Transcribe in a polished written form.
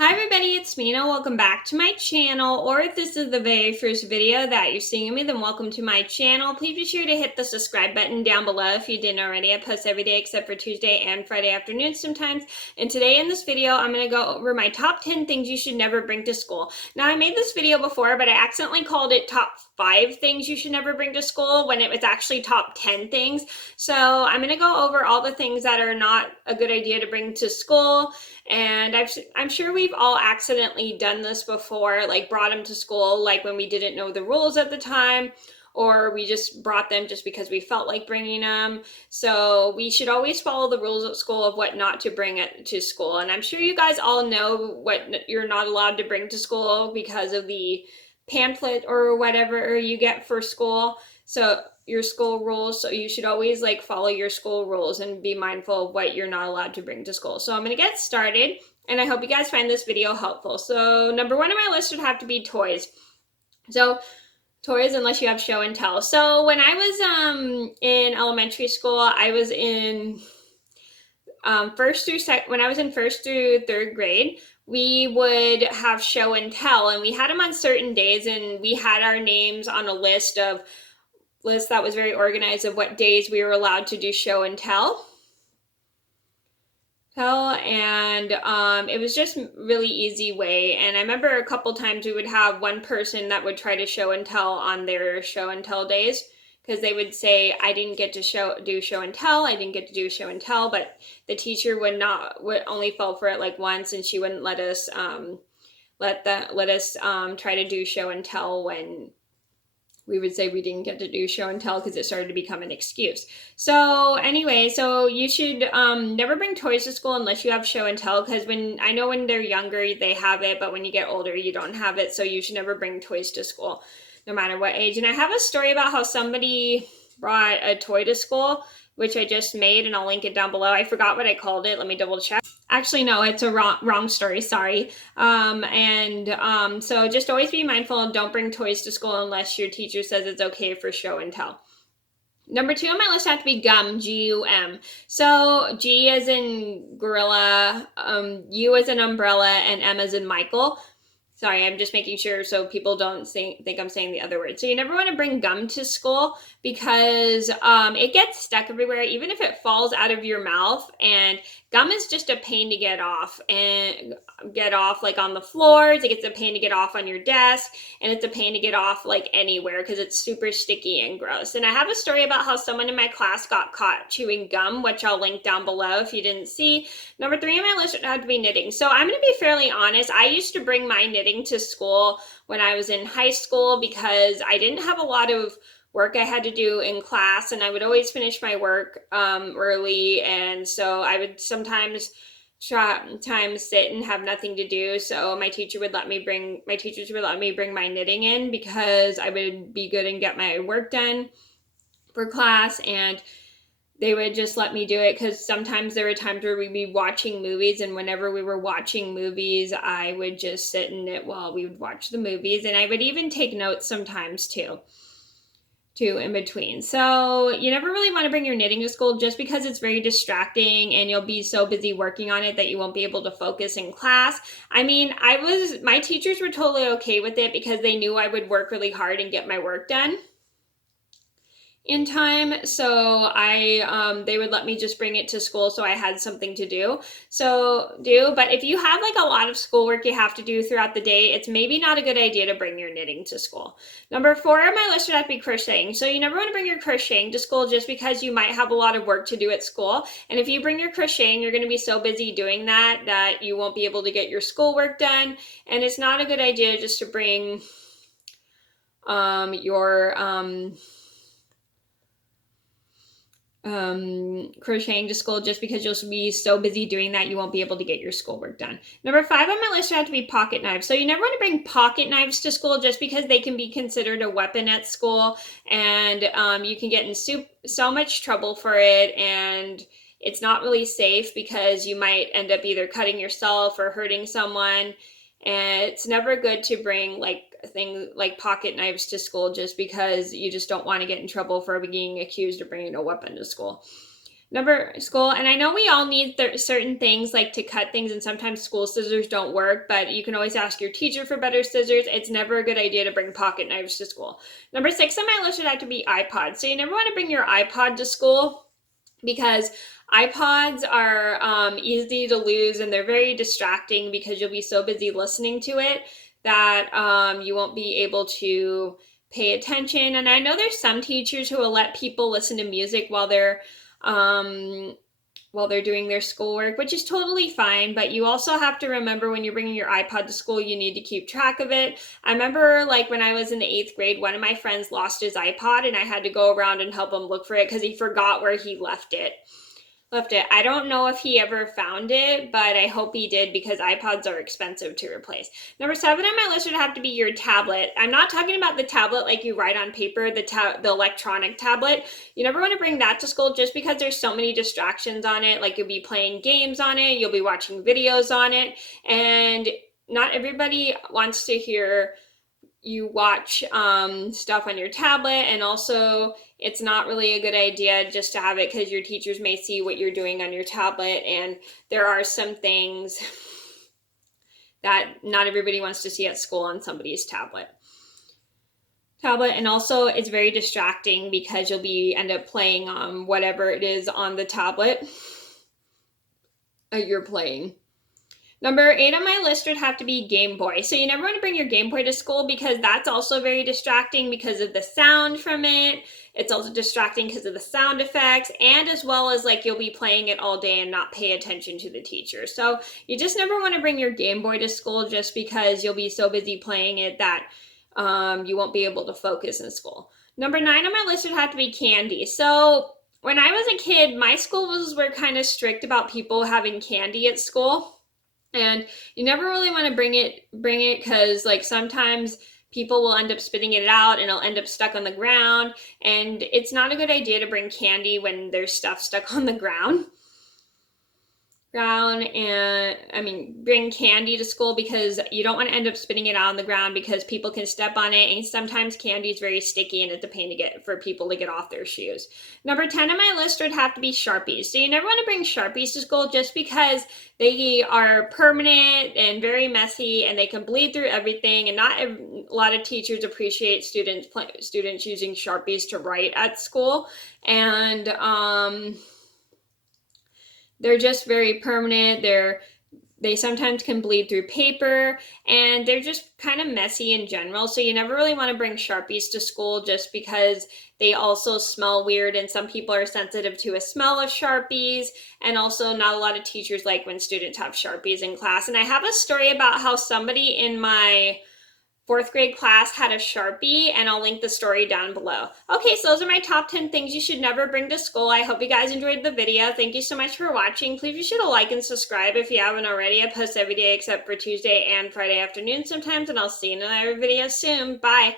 Hi everybody, it's Mena. Welcome back to my channel, or if this is the very first video that you're seeing of me, then welcome to my channel. Please be sure to hit the subscribe button down below if you didn't already. I post every day except for Tuesday and Friday afternoons sometimes. And today in this video, I'm going to go over my top 10 things you should never bring to school. Now, I made this video before, but I accidentally called it top 5 things you should never bring to school when it was actually top 10 things. So I'm going to go over all the things that are not a good idea to bring to school. And I'm sure we've all accidentally done this before, like brought them to school, like when we didn't know the rules at the time, or we just brought them just because we felt like bringing them. So we should always follow the rules at school of what not to bring it to school. And I'm sure you guys all know what you're not allowed to bring to school because of the pamphlet or whatever you get for school. So your school rules, so you should always like follow your school rules and be mindful of what you're not allowed to bring to school. So I'm going to get started, and I hope you guys find this video helpful. So number 1 on my list would have to be toys. So toys, unless you have show and tell. So when I was in elementary school, I was in when I was in 1st through 3rd grade, we would have show and tell, and we had them on certain days, and we had our names on a list that was very organized of what days we were allowed to do show and tell. And it was just really easy way. And I remember a couple times we would have one person that would try to show and tell on their show and tell days, because they would say, I didn't get to do show and tell, I didn't get to do show and tell, but the teacher would only fall for it like once, and she wouldn't let us try to do show and tell when we would say we didn't get to do show and tell, because it started to become an excuse. So anyway, so you should never bring toys to school unless you have show and tell, because I know when they're younger they have it, but when you get older you don't have it. So you should never bring toys to school, no matter what age. And I have a story about how somebody brought a toy to school, which I just made, and I'll link it down below. I forgot what I called it. Let me double check. Actually, no, it's a wrong story. Sorry. So just always be mindful and don't bring toys to school unless your teacher says it's okay for show and tell. Number 2 on my list have to be gum, G-U-M. So G as in gorilla, U as in umbrella, and M as in Michael. Sorry, I'm just making sure so people don't think I'm saying the other word. So you never want to bring gum to school, because it gets stuck everywhere, even if it falls out of your mouth. And gum is just a pain to get off, like on the floors. It gets a pain to get off on your desk, and it's a pain to get off like anywhere because it's super sticky and gross. And I have a story about how someone in my class got caught chewing gum, which I'll link down below if you didn't see. Number 3 on my list would have to be knitting. So I'm going to be fairly honest. I used to bring my knitting to school when I was in high school because I didn't have a lot of work I had to do in class, and I would always finish my work early, and so I would sometimes sit and have nothing to do. So my teachers would let me bring my knitting in, because I would be good and get my work done for class, and they would just let me do it, because sometimes there were times where we'd be watching movies, and whenever we were watching movies, I would just sit and knit while we would watch the movies, and I would even take notes sometimes too in between. So you never really want to bring your knitting to school, just because it's very distracting and you'll be so busy working on it that you won't be able to focus in class. I mean, my teachers were totally okay with it because they knew I would work really hard and get my work done in time. So they would let me just bring it to school so I had something to do. But if you have like a lot of schoolwork you have to do throughout the day, it's maybe not a good idea to bring your knitting to school. Number 4 on my list would have to be crocheting. So you never want to bring your crocheting to school, just because you might have a lot of work to do at school. And if you bring your crocheting, you're going to be so busy doing that you won't be able to get your schoolwork done. And it's not a good idea just to bring your crocheting to school, just because you'll be so busy doing that you won't be able to get your schoolwork done. Number 5 on my list would have to be pocket knives. So you never want to bring pocket knives to school, just because they can be considered a weapon at school, and you can get in so much trouble for it, and it's not really safe because you might end up either cutting yourself or hurting someone. And it's never good to bring like things like pocket knives to school, just because you just don't want to get in trouble for being accused of bringing a weapon to school. School, and I know we all need certain things like to cut things, and sometimes school scissors don't work, but you can always ask your teacher for better scissors. It's never a good idea to bring pocket knives to school. Number 6 on my list would have to be iPods. So you never want to bring your iPod to school because iPods are easy to lose, and they're very distracting because you'll be so busy listening to it that you won't be able to pay attention. And I know there's some teachers who will let people listen to music while they're doing their schoolwork, which is totally fine, but you also have to remember when you're bringing your iPod to school, you need to keep track of it. I remember like when I was in the 8th grade, one of my friends lost his iPod and I had to go around and help him look for it because he forgot where he left it. I don't know if he ever found it, but I hope he did because iPods are expensive to replace. Number 7 on my list would have to be your tablet. I'm not talking about the tablet like you write on paper, the electronic tablet. You never want to bring that to school just because there's so many distractions on it. Like you'll be playing games on it, you'll be watching videos on it, and not everybody wants to hear you watch stuff on your tablet. And also it's not really a good idea just to have it because your teachers may see what you're doing on your tablet, and there are some things that not everybody wants to see at school on somebody's tablet. And also it's very distracting because you'll end up playing whatever it is on the tablet you're playing. Number 8 on my list would have to be Game Boy. So you never want to bring your Game Boy to school because that's also very distracting because of the sound from it. It's also distracting because of the sound effects, and as well as like you'll be playing it all day and not pay attention to the teacher. So you just never want to bring your Game Boy to school just because you'll be so busy playing it that you won't be able to focus in school. Number 9 on my list would have to be candy. So when I was a kid, my schools were kind of strict about people having candy at school. And you never really want to bring it because like sometimes people will end up spitting it out and it'll end up stuck on the ground, and it's not a good idea to bring candy when there's stuff stuck on the ground. Bring candy to school because you don't want to end up spitting it out on the ground because people can step on it, and sometimes candy is very sticky and it's a pain for people to get off their shoes. Number 10 on my list would have to be Sharpies. So you never want to bring Sharpies to school just because they are permanent and very messy and they can bleed through everything, and not a lot of teachers appreciate students using Sharpies to write at school, and they're just very permanent. They sometimes can bleed through paper, and they're just kind of messy in general. So you never really want to bring Sharpies to school just because they also smell weird, and some people are sensitive to a smell of Sharpies, and also not a lot of teachers like when students have Sharpies in class. And I have a story about how somebody in my 4th grade class had a Sharpie, and I'll link the story down below. Okay, so those are my top 10 things you should never bring to school. I hope you guys enjoyed the video. Thank you so much for watching. Please be sure to like and subscribe if you haven't already. I post every day except for Tuesday and Friday afternoon sometimes, and I'll see you in another video soon. Bye.